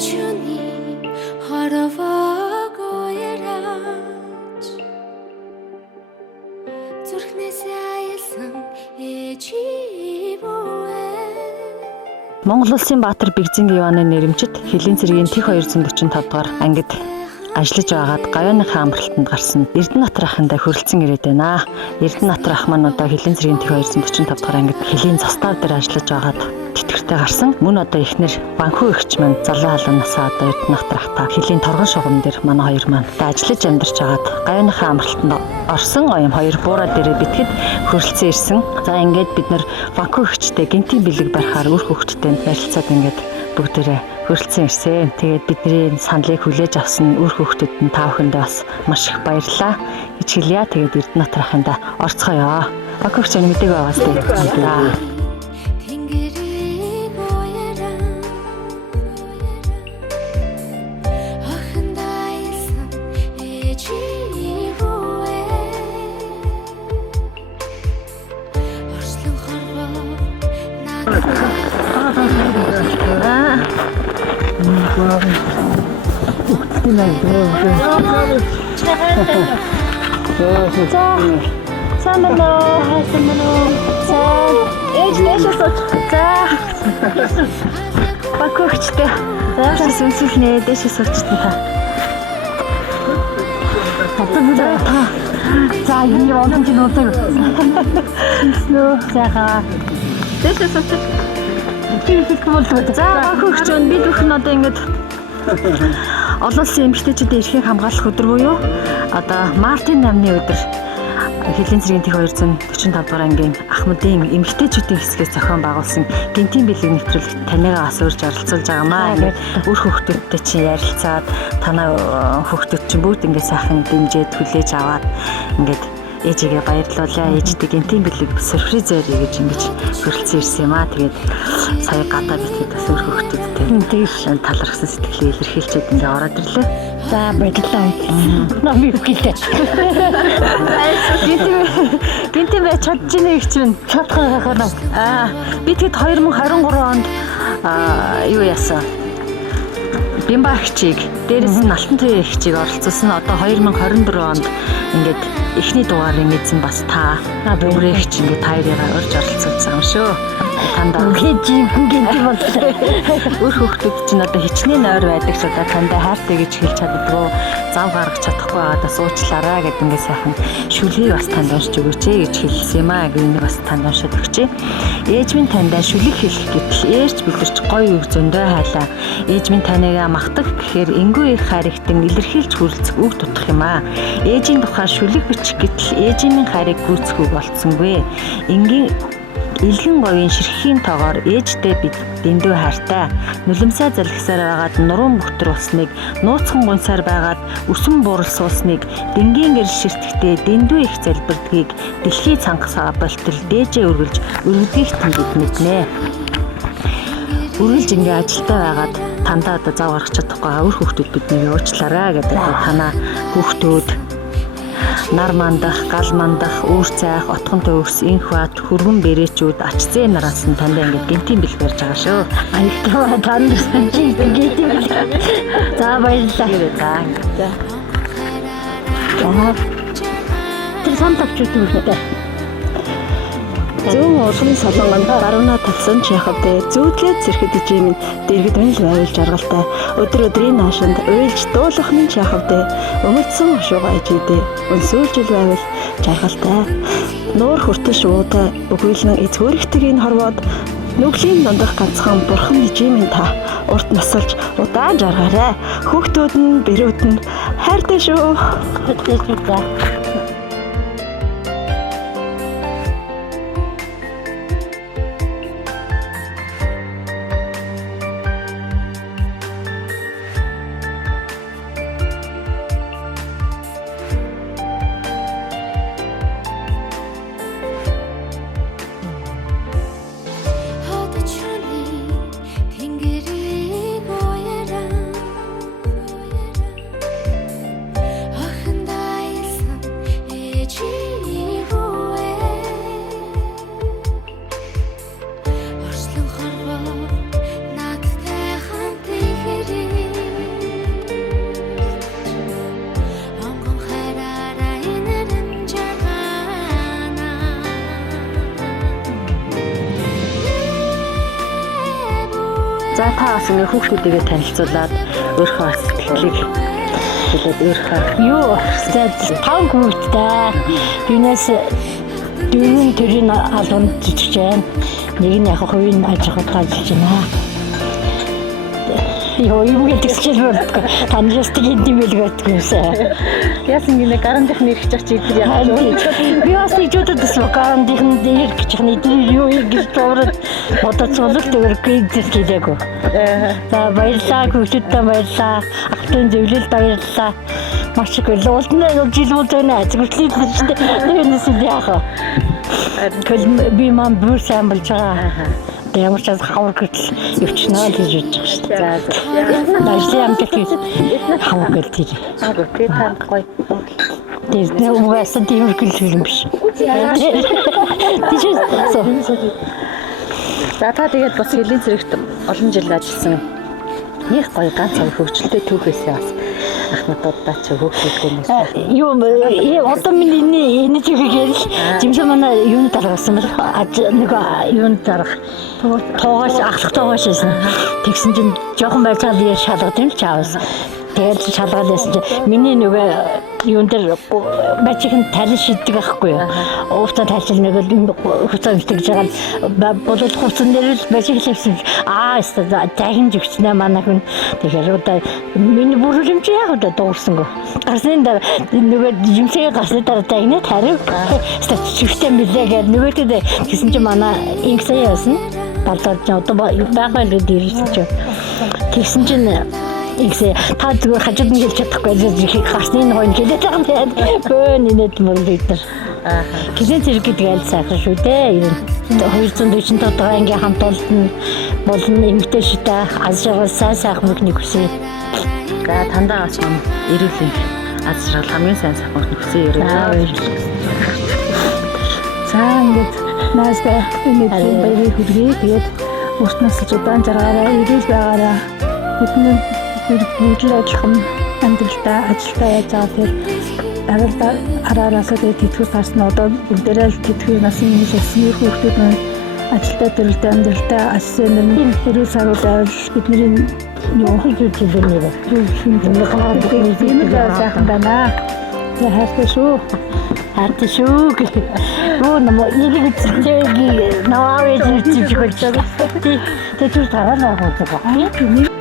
주니 хорвоо яраач зүрхнээс айлсан ээживээ Монгол Улсын Баатар Бэгзингийн Иваны нэрэмжит Хэлийн цэргийн Тэх 245 дугаар ангид ажиллаж байгаад Гавьяаныхаа амралтанд гарсан Эрдэнэтнатар ахындаа хөрөлцөн ирээд байна. Эрдэнэтнатар ах маань одоо Хэлийн цэргийн Тэх 245 дугаар ангид Хэлийн застав дээр ажиллаж байгаад тэтгэртэй гарсан. Мөн одоо ихнэр Банхүү эгч маань залуу халуунасаа одоо Эрдэнэтнатар ахта Хэлийн торгон шугам дээр манай хоёр маань одоо ажиллаж амьдарч байгаад Гавьяаныхаа амралтанд орсон оюун хоёр буураа дээрээ битгэд хөрөлцөн ирсэн. За ингээд бид нар Банхүү эгчтэй гинтийн бэлэг барихаар үр хөвгттэй ярилцаад ингээд бүгдээрээ хөрөлцөн ирсэн. Тэгээд бидний саналыг хүлээж авсан үр хөвгтөд нь та бүхэндээ бас маш их баярлалаа гэж хэлье. Тэгээд Эрдэнэтнатар ахындаа орцгоё. Банхүү эгч мэдээг байгаас тэгээд Бакөгчтэй. Заашаа сүнслэнэ дэшээ суулчтан та. За энэ онцон чинь утаг. Нөө сайхан. Дэшээ суулчих. За бакөгч бид бүхэн одоо ингэж олон улсын эмэгтэйчүүдийн эрхийг хамгаалах өдөр буюу одоо Мартин намны өдөр Хэлийн цэргийн Тэх 245 дугаар ангийн Ахмадын эмэгтэйчүүдийн хэсгээс зохион байгуулсан гинтийн бэлэг нэвтрүүлэгт танайгаа бас урьж оролцуулж байгаамаа. Ингээд үр хөвгтүүдтэй чинь ярилцаад танай хөвгтүүд чинь бүгд ингээд сайхан дэмжиж хүлээж аваад ингээд ээжигээ баярлуулаа. Ээжтэй гинтийн бэлэг сюрпризээр гэж ингэж хөрөлцөн ирсэн юм аа. Тэгээд сая гадаа битгэд бас үр хөвгтүүдтэй талархсан сэтгэлээ илэрхийлчихэд ингээд ороод ирлээ. За баярлалаа. Намайг гэлээ. Гинтийн байж чадж ийнэ гэж байна. Чадхаа хаа. Би тэгэд 2023 онд юу яасан? Бимбагчийг дээрээс нь Алтан туяа эгчийг оролцуулсан. Одоо 2024 онд ингээд эхний дугаарыг эзэн бас та бүгрээгч ингээд таяраа орж оролцуулсан юм шүү. Тандаа гинтийн боллоо. Үр хөвгтүүд чинь одоо хичнээн ойр байдаг ч одоо тандаа хайртай гэж хэлж чаддгүй, зав гаргаж чадахгүй байгаадаа суучлаарай гэдэг ингээд сайхан шүлгийг бас танд уншиж өгөөч гэж хэлсэн юм аа. Энийг бас танд уншаад өгчээ. Ээж минь тандаа шүлэг хэлэх гэтэл ээрч бүлэрч гоё үг зөндөө хайлаа. Ээж минь танайгаа махдаг гэхээр энгүй их хайрагтан илэрхийлж хүрлцэх үг тутах юм аа. Ээжийн тухай шүлэг бичих гэтэл ээжийн минь хайрыг гүйцэх үг болцсонгүй. Энгийн илгэн говийн ширхэхийн тоогоор ээжтэй бид дэндүү хайртай. Нулимсаа залгисаар байгаад нуруун бүхтэр усныг, нууцхан гунсаар байгаад өсөн бууралс уусныг, дэнгийн гэрэл ширтгэхдээ дэндүү их залбирдгийг дэлхий цангасаа болтол дээжээ үргэлж өргөдгийх тэнд мэднэ. Үргэлж ингээ ажилтаа байгаад тандаа одоо зав гаргах чадахгүй үр хөвгтүүд биднийг уучлаарай гэдэг танаа хөвгтүүд нар мандах, гал мандах, үүр цайх, отхон төвс, инх бат, хөргөн бэрээчүүд, ач зээ нараас нь тандаа ингээд гинтийн бэлэг барьж байгаа шүү. Аялдаа танд чи гинтийн бэлэг. За баярлалаа. За. Тэр самтавчууд үлдээ. Зүүн ургын солонгонд гаруунаа талсан чихавдээ зүүдлээд зэрхэд ижимэн дэргэд үнэл байвал жаргалтай. Өдөр өдрийн наашинд уйлж дуулахны чихавдээ өмөлдсөн хошуугаа ижидээ өнсөөлжил байвал жаргалтай. Нуур хүртэл шуутай өгүүлэн эцгөрөхтгийг хорвоод нүглийн дундах ганцхан бурхан ижимэн та урт насалж удаан жаргаарай. Хүүхдүүд нь бэрүүд нь хайртай шүү. бас ингээ хүүхдүүдээ танилцуулаад өөрийнхөө бас сэтгэлийг хэлээд өөрийнхөө Юу тав хүүхдтэй. Юунаас дөрвөн төрийн албанд зүтгэж байна. Нэг нь яг хувийн аж ахуйд ажиллаж байна. Юу гэдэг чинь болтгоо. Таньждаг юм байлгүйсэн. яасан гинэ гарамдах нэрч очиж идэр яах вэ? Би бас нэг жуудад бас гарамдын дээр гэж хань идэр юу гэж дуурал бодоцоолох төгөргүй гэлээгүй. За баярлалаа хүүхдүүдтэй баярлалаа. Ахтын зөвлөлд баярлалаа. Маш их уулна жил уулна зөвлөлт шүү дээ. Тэрнээс л яах вэ? Би мам бүр сайн болж байгаа. Ямар ч хавар гэтэл өвчнөө л гэж бодож байгаа шүү дээ. За ажлын амжилт хийж хавар гэлтий. Окей, танд гоё. Тэр нэг угаасаа тийм юм биш. За та тэгээд бас хэлийн зэрэгт олон жил ажилласан. Их гоё ганц хоёр хөгжилтэй түүхээсээ бас ахнуудаа ч хөөхөлгөнөөс. Юу одоо миний энэ чигээр жимсэн манай юунд дараасан бэл нэг юунд дарах тоогоос ахлах тоогоос шсэн. Тэгсэн чинь жоохон байцаал шалгад юм чаавс. Тэгээд шалгаад байсан чинь миний нөгөө юун дээр бачихын тал шиддэг байхгүй юу. Уустаа талшил нэг хуцаа үлдэж байгаа болол хуцан дээр л бачиглавсан. Захин зүгчнээ манай хүн тэгэхээр одоо миний бүрэлэмж яг одоо дуурсангүй. Гарсны дараа нөгөө жимсээ гарсны дараа тагнаад харив. Статистиктэй мэлээгээд нөгөөдөө гэсэн чинь манай инксээ яасан. Балдаж одоо байгаа л дээрсэн чинь. Тэгсэн чинь Игсээ та зүгээр хажууд нь хэлж чадахгүй зэрэг гарсны ногоон хэлээд байгаа юм тэгээд бөөн инээд мөр бид нар. Гизэн зэрэг гэдэг аль сайхан шүү дээ. 240 тодорхой ангийн хамт олон болон эмгтэй шидэ аз жаргал сайхан мөхнийг хүсье. За тандаа бас юм эрүүл аз жаргал хамгийн сайн мөхнийг хүсье ерөө. За ингээд наастай энэ баярыг хүргэе. Тэгээд өөртнөөс ч удаан жаргаараа эрүүл байгаараа бидний бүдэл адилхан амьдралдаа ажилдаа яаж байгаа тэр агуулда хараараасаа тэтгэх гарсна одоо бүгдээрээ л тэтгэх насны хэлсэн хүүхдүүд нь ажилдаа төрөлтэй амьдралдаа ассан юм хэрэг саруулаад бидний юу хийж байгаа юм бэ сайхан байна. Хайртай шүү. Хайртай шүү. Оо нamo нэг зүйлийг наваа гэж хэлж байгаа. Тэгээд тэр тараа наа гоо.